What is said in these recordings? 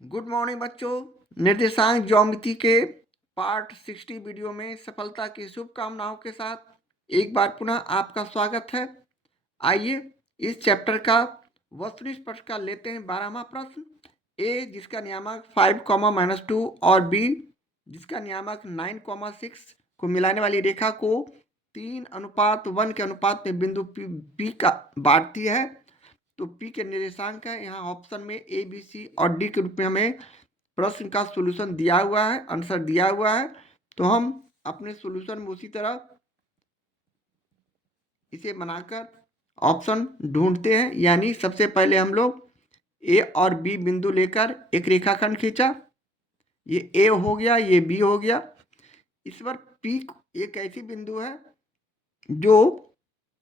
Good morning बच्चों। निर्देशांक geometry के पार्ट 60 वीडियो में सफलता की शुभकामनाओं के साथ एक बार पुनः आपका स्वागत है। आइए इस चैप्टर का वस्तुनिष्ठ प्रश्न का लेते हैं 12वां प्रश्न। ए जिसका नियामक 5, और बी जिसका नियामक 9, 6 को मिलाने वाली रेखा को 3:1 के अनुपात में बिंदु पी का बांटती है। तो पी के निर्देशांक है, यहाँ ऑप्शन में ए बी सी और डी के रूप में हमें प्रश्न का सॉल्यूशन दिया हुआ है, आंसर दिया हुआ है। तो हम अपने सॉल्यूशन में उसी तरह इसे बनाकर ऑप्शन ढूंढते हैं। यानी सबसे पहले हम लोग ए और बी बिंदु लेकर एक रेखाखंड खींचा, ये ए हो गया, ये बी हो गया। इस बार पी एक ऐसी बिंदु है जो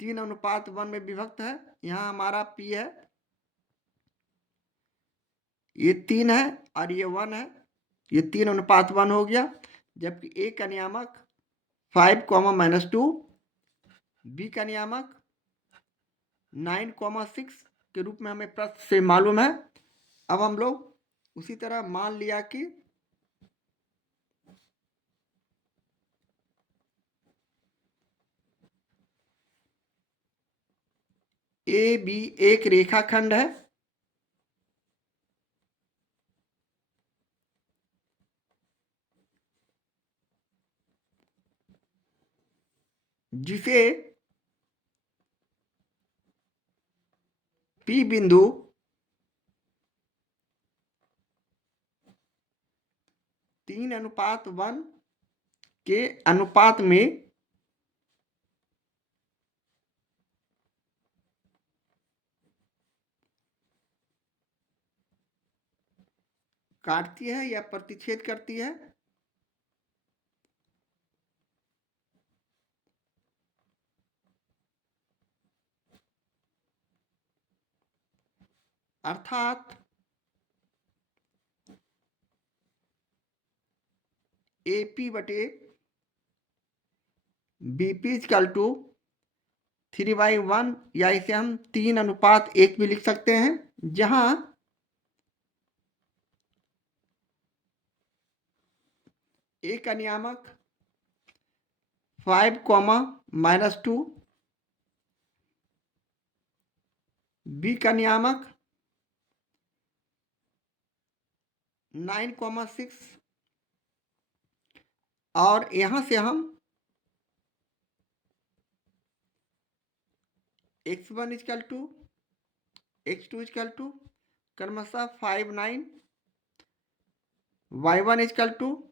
3:1 में विभक्त है। यहाँ हमारा पी है, ये 3 है और ये 1 है, ये 3:1 हो गया। जबकि ए का नियामक 5, बी का नियामक 9, 6 के रूप में हमें प्रश्न से मालूम है। अब हम लोग उसी तरह मान लिया कि ए बी एक रेखाखंड है जिसे पी बिंदु तीन अनुपात 1 के अनुपात में काटती है या प्रतिच्छेद करती है। अर्थात ए पी बटे बी पी इक्वल टू 3/1, या इसे हम 3:1 भी लिख सकते हैं, जहां ए का नियामक 5, -2, बी का नियामक 9, 6, और यहां से हम x1 equal to x2 equal to क्रमशः 5, 9, y1 equal to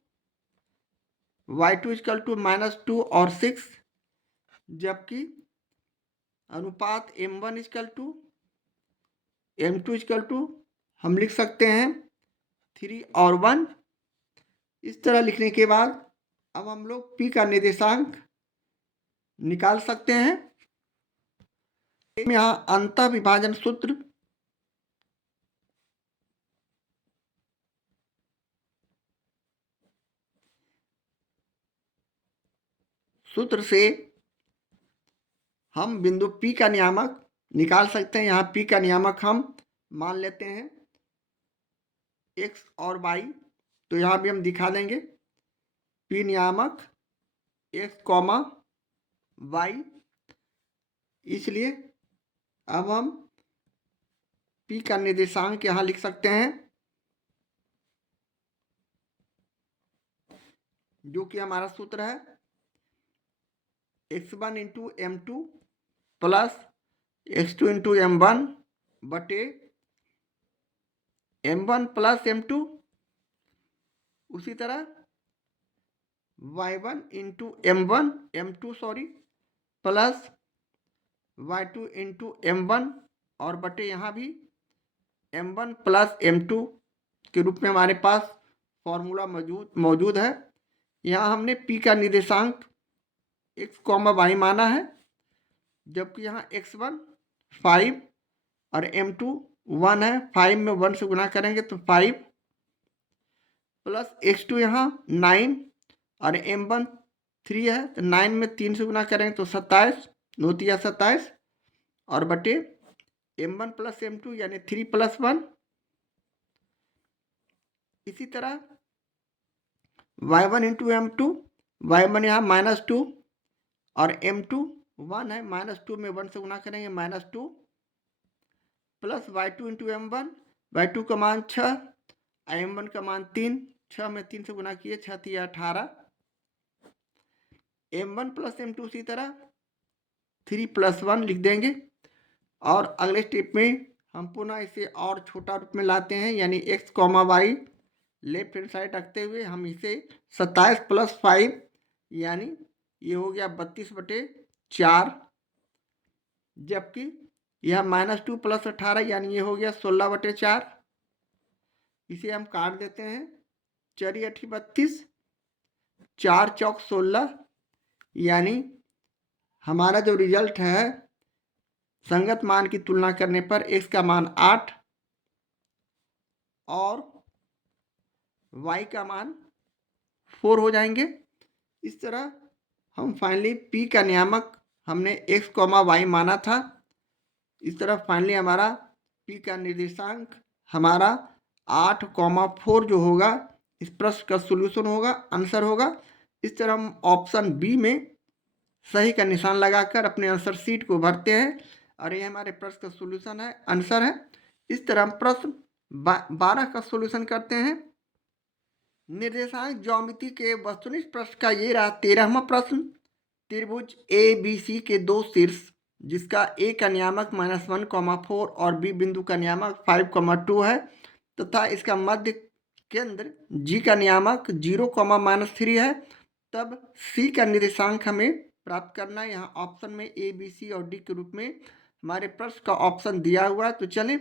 y2 equal to -2 और 6, जबकि अनुपात m1 equal to m2 equal to हम लिख सकते हैं 3 और 1। इस तरह लिखने के बाद अब हम लोग p का निर्देशांक निकाल सकते हैं। यहाँ अंतः विभाजन सूत्र से हम बिंदु P का नियामक निकाल सकते हैं। यहाँ P का नियामक हम मान लेते हैं x और y, तो यहाँ भी हम दिखा देंगे P नियामक x, y। इसलिए अब हम P का निर्देशांक यहाँ लिख सकते हैं, जो कि हमारा सूत्र है x1 into m2 plus x2 into m1 बटे m1 प्लस m2, उसी तरह y1 into m2 plus y2 into m1 और बटे यहाँ भी m1 प्लस m2 के रूप में हमारे पास फॉर्मूला मौजूद है। यहाँ हमने p का निर्देशांक x, y माना है, जबकि यहाँ x1 5 और m2 1 है। 5 में 1 से गुना करेंगे तो 5 प्लस x2 यहाँ 9 और m1 3 है, तो 9 में 3 से गुना करेंगे तो 27, 27 और बटे m1 प्लस m2 यानी 3 + 1 इसी तरह y1 into M to, y1 यहाँ -2 और m2 1 है, -2 में 1 से गुना करेंगे -2 plus y2 into m1, y2 का मान 6, m1 का मान 3, 6 में 3 से गुना किए 6 3 18, m1 प्लस m2 इसी तरह 3 + 1 लिख देंगे। और अगले स्टेप में हम पुनः इसे और छोटा रूप में लाते हैं, यानी x, y left hand side रखते हुए हम इसे 27 + 5 यानी ये हो गया 32/4, जबकि यह -2 + 18 यानी ये हो गया 16/4। इसे हम काट देते हैं, 4 × 8 = 32, 4 चौक 16, यानी हमारा जो रिजल्ट है संगत मान की तुलना करने पर x का मान 8 और y का मान 4 हो जाएंगे। इस तरह हम फाइनली p का नियामक हमने x, y माना था। इस तरह फाइनली हमारा p का निर्देशांक हमारा 8, 4 जो होगा इस प्रश्न का सॉल्यूशन होगा, आंसर होगा। इस तरह हम ऑप्शन बी में सही का निशान लगाकर अपने आंसर शीट को भरते हैं और ये हमारे प्रश्न का सॉल्यूशन है, आंसर है। इस तरह हम प्रश्न 12 का सॉल्यूशन करते हैं। निर्देशांक ज्यामिति के वस्तुनिष्ठ प्रश्न का ये रहा 13वां प्रश्न। त्रिभुज ABC के दो शीर्ष जिसका A का नियामक -1, 4 और B बिंदु का नियामक 5, 2 है तथा इसका मध्य केंद्र G का नियामक 0, -3 है, तब C का निर्देशांक हमें प्राप्त करना है। यहाँ ऑप्शन में A, B, C और D के रूप में हमारे प्रश्न का ऑप्शन दिया हुआ है। तो चलिए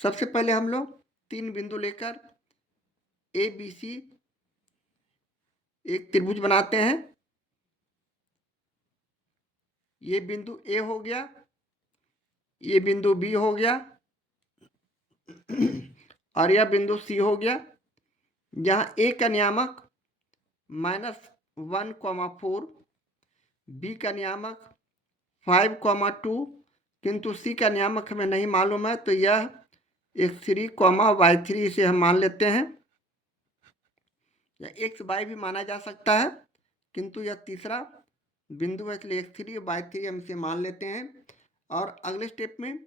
सबसे पहले हम लोग 3 बिंदु लेकर ABC एक त्रिभुज बनाते हैं। ये बिंदु A हो गया, ये बिंदु B हो गया और यह बिंदु C हो गया। जहाँ A का नियामक -1, 4, B का नियामक 5, 2, किंतु C का नियामक हमें नहीं मालूम है, तो यह x3, y3 इसे हम मान लेते हैं। या x, y भी माना जा सकता है, किंतु यह तीसरा बिंदु है इसलिए x3, y3 हम इसे मान लेते हैं। और अगले स्टेप में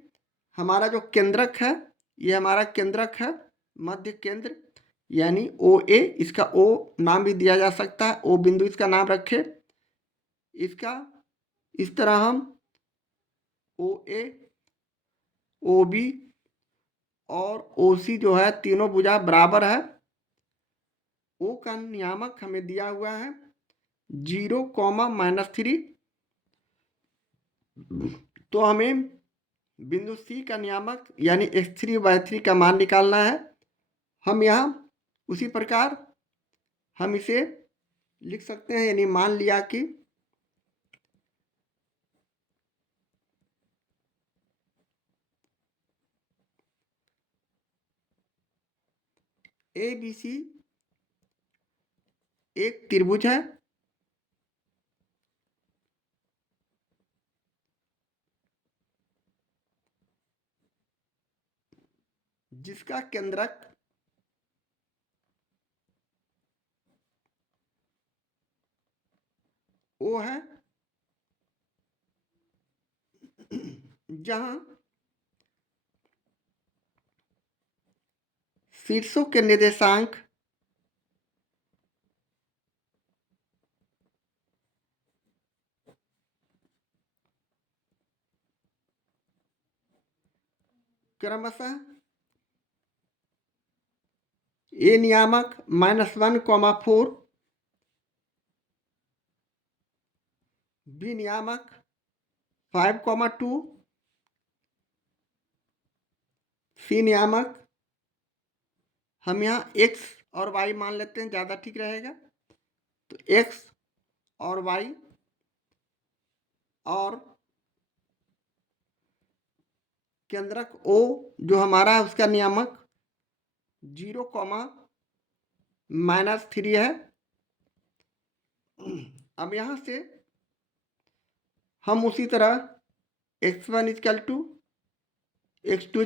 हमारा जो केंद्रक है ये हमारा केंद्रक है, मध्य केंद्र यानी OA, इसका O नाम भी दिया जा सकता है, O बिंदु इसका नाम रखे। इसका इस तरह हम OA, OB और OC जो है तीनों भुजा बराबर है। O का नियामक हमें दिया हुआ है 0, -3, तो हमें बिंदु C का नियामक यानी x3, y3 का मान निकालना है। हम यहाँ उसी प्रकार हम इसे लिख सकते हैं, यानी मान लिया कि ABC एक त्रिभुज है जिसका केंद्रक O है, जहां शीर्षों के निर्देशांक क्रमशः A नियामक -1, 4, B नियामक 5, 2, C नियामक हम यहाँ x और y मान लेते हैं, ज़्यादा ठीक रहेगा। तो x और y और केंद्रक O जो हमारा है उसका नियामक 0, -3 है। अब यहाँ से हम उसी तरह x1 = x2 =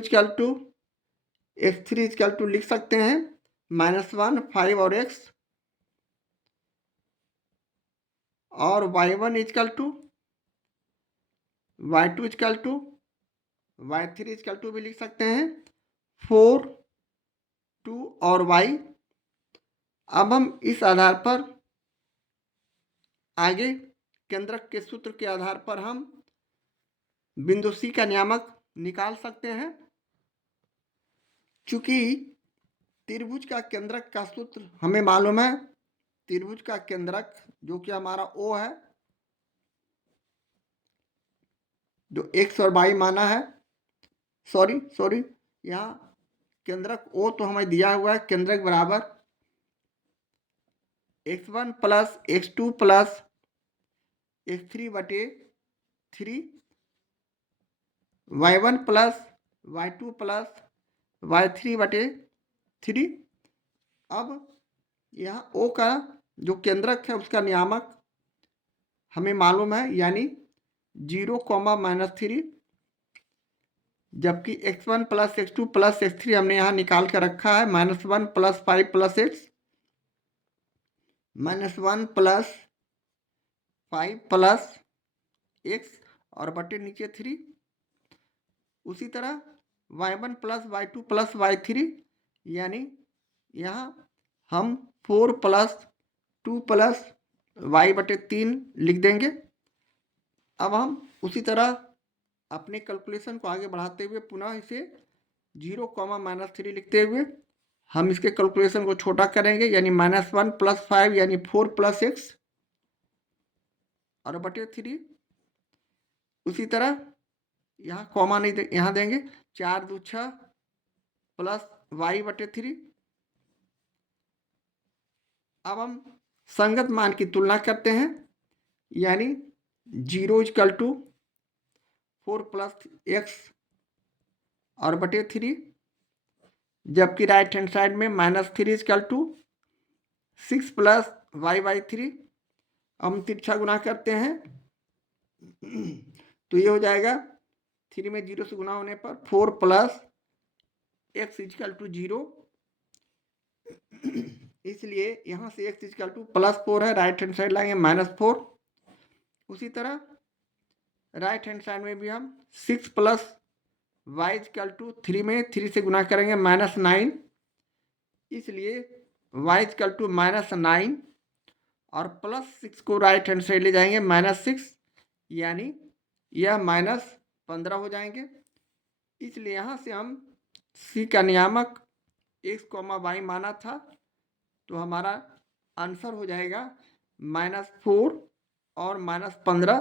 x3 = लिख सकते हैं। -1 5 और x, और y1 equal to y2 equal to y3 equal to भी लिख सकते हैं 4 2 और y। अब हम इस आधार पर आगे केंद्रक के सूत्र के आधार पर हम बिंदु C का नियामक निकाल सकते हैं। चूंकि त्रिभुज का केंद्रक का सूत्र हमें मालूम है, त्रिभुज का केंद्रक जो कि हमारा O है, जो x और y माना है, सॉरी यहाँ केंद्रक O तो हमें दिया हुआ है, केंद्रक बराबर x1 plus x2 plus x3 बटे 3, y1 plus y2 plus y3 बटे 3। अब यहाँ O का जो केंद्रक है उसका नियामक हमें मालूम है, यानी 0, -3, जबकि x1 plus x2 plus x3 हमने यहाँ निकाल कर रखा है -1 plus 5 plus x, -1 plus 5 plus x और बटे नीचे 3। उसी तरह y1 plus y2 plus y3, यानी यहाँ हम 4 प्लस 2 प्लस y बटे 3 लिख देंगे। अब हम उसी तरह अपने कैलकुलेशन को आगे बढ़ाते हुए पुनः इसे 0, -3 लिखते हुए हम इसके कैलकुलेशन को छोटा करेंगे, यानी -1 प्लस 5 यानी 4 प्लस x और बटे 3। उसी तरह यहाँ कॉमा नहीं यहाँ देंगे, 4 2 6 प्लस y बटे 3। अब हम संगत मान की तुलना करते हैं, यानी 0 इक्वल टू 4 प्लस x और बटे 3, जबकि राइट हैंड साइड में -3 equal to 6 plus y by 3। हम तिरछा गुना करते हैं तो ये हो जाएगा 3 में 0 से गुना होने पर 4 प्लस x इक्वल टू 0, इसलिए यहाँ से x इक्वल टू +4 है, राइट हैंड साइड लाएंगे -4। उसी तरह राइट हैंड साइड में भी हम 6 प्लस y इक्वल टू 3 में 3 से गुना करेंगे -9, इसलिए y इक्वल टू -9 और +6 को राइट हैंड साइड ले जाएंगे -6, यानी यह -15 हो जाएंगे। इसलिए यहाँ से हम C का नियामक x, y माना था, तो हमारा आंसर हो जाएगा -4 और -15,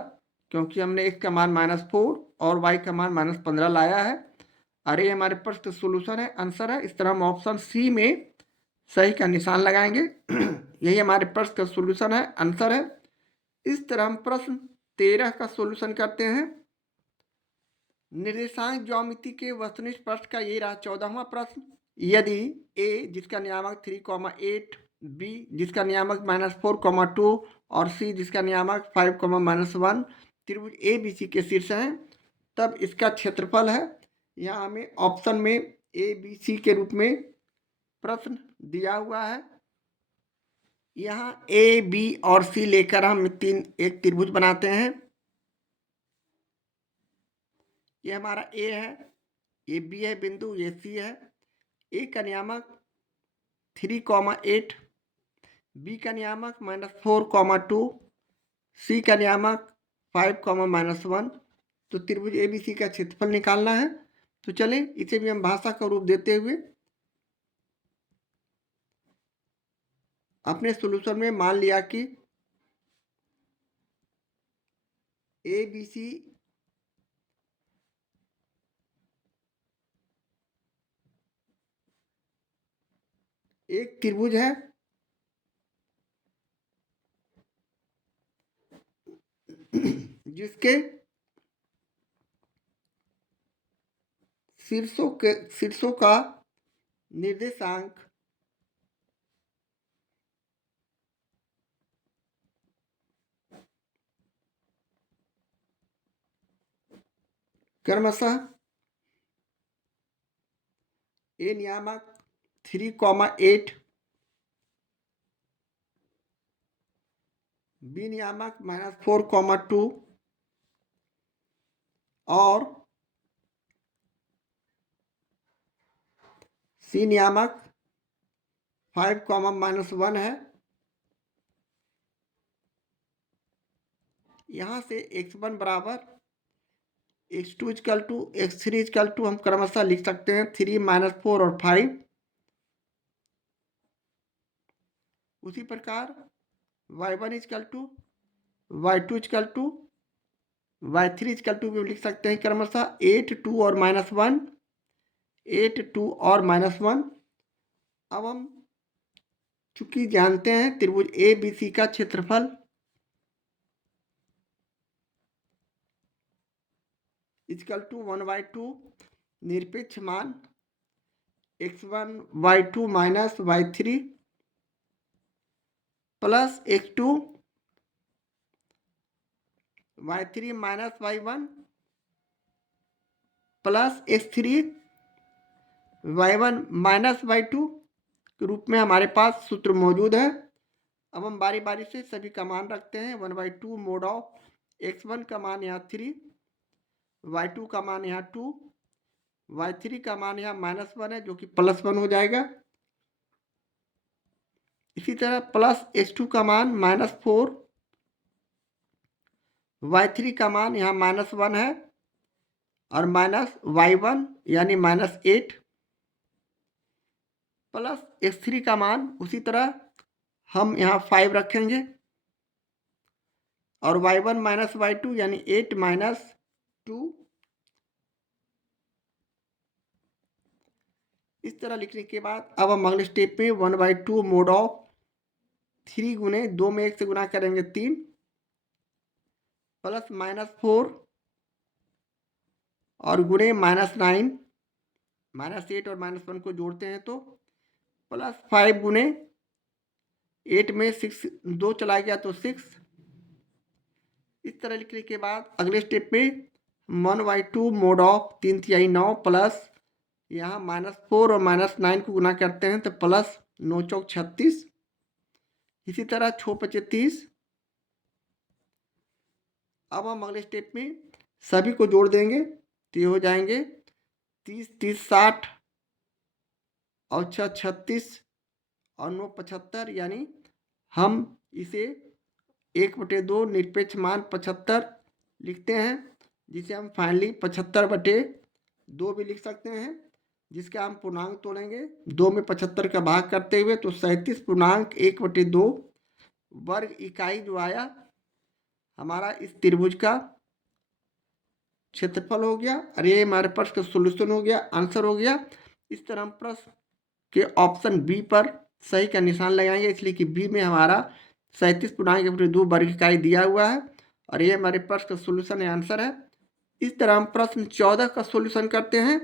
क्योंकि हमने x का मान -4 और y का मान -15 लाया है। अरे हमारे प्रश्न का सोल्यूशन है, आंसर है। इस तरह हम ऑप्शन सी में सही का निशान लगाएंगे। यही हमारे प्रश्न का सोल्यूशन है, आंसर है। इस तरह हम प्रश्न 13 का सोल्यूशन करते हैं। निर्देशांक ज्यामिति के वस्तुनिष्ठ प्रश्न का ये रहा 14वां प्रश्न। यदि a जिसका नियामक 3, 8, b जिसका नियामक -4, 2 और c जिसका नियामक 5, -1 त्रिभुज ABC के शीर्ष हैं, तब इसका क्षेत्रफल है। यहाँ हमें ऑप्शन में ABC के रूप में प्रश्न दिया हुआ है। यहाँ A, B और C लेकर हम एक त्रिभुज बनाते हैं। ये हमारा A है, ये B है बिंदु, ये C है। A का नियामक 3, 8, B का नियामक -4, 2, C का नियामक 5, -1। तो त्रिभुज ABC का क्षेत्रफल निकालना है। तो चलें इसे भी हम भाषा का रूप देते हुए अपने सॉल्यूशन में मान लिया कि ABC एक त्रिभुज है जिसके शीर्षों का निर्देशांक क्रमशः A नियामक 3,8, बी नियामक -4,2 और सी नियामक 5,-1 है। यहाँ से x1 बराबर x2 equal to x3 equal to हम क्रमशः लिख सकते हैं 3 - 4 और 5। उसी प्रकार y1 equal to y2 equal to y3 equal to भी लिख सकते हैं क्रमशः 8, 2 और -1, 8, 2 और -1। अब हम चूंकि जानते हैं त्रिभुज ABC का क्षेत्रफल इक्वल टू 1/2 निरपेक्ष मान x1 y2 minus y3 plus x2 y3 minus y1 plus x3 y1 minus y2 के रूप में हमारे पास सूत्र मौजूद है। अब हम बारी बारी से सभी का मान रखते हैं। 1/2 मोड ऑफ x1 का मान यहाँ 3, y2 का मान यहाँ 2, y3 का मान यहाँ -1 है जो कि +1 हो जाएगा। इसी तरह प्लस x2 का मान -4, y3 का मान यहाँ -1 है और माइनस y1 यानी -8 प्लस x3 का मान उसी तरह हम यहाँ 5 रखेंगे और y1 माइनस y2 यानी 8 - 2। इस तरह लिखने के बाद अब हम अगले स्टेप में 1/2 मोड ऑफ 3 गुने 2 में 1 से गुना करेंगे 3 प्लस -4 और गुने -9, -8 और -1 को जोड़ते हैं तो प्लस 5 गुने 8 में 6 2 चला गया तो 6। इस तरह लिखने के बाद अगले स्टेप में 1/2 मोड ऑफ 3 × 9 प्लस यहाँ -4 और -9 को गुना करते हैं तो प्लस 9 चौक 36। इसी तरह 6 × 5 = 30। अब हम अगले स्टेप में सभी को जोड़ देंगे तो ये हो जाएंगे 30 30 60 और 6 36 और 9 75 यानी हम इसे 1/2 निरपेक्ष मान 75 लिखते हैं जिसे हम फाइनली 75/2 भी लिख सकते हैं जिसका हम पूर्णांक तोड़ेंगे 2 में 75 का भाग करते हुए तो 37.1/2 वर्ग इकाई जो आया हमारा इस त्रिभुज का क्षेत्रफल हो गया और ये हमारे प्रश्न का सोल्यूशन हो गया, आंसर हो गया। इस तरह हम प्रश्न के ऑप्शन बी पर सही का निशान लगाएंगे इसलिए कि बी में हमारा 37.1/2 वर्ग इकाई दिया हुआ है और ये हमारे प्रश्न का सोल्यूशन है, आंसर है। इस तरह हम प्रश्न 14 का सोल्यूशन करते हैं।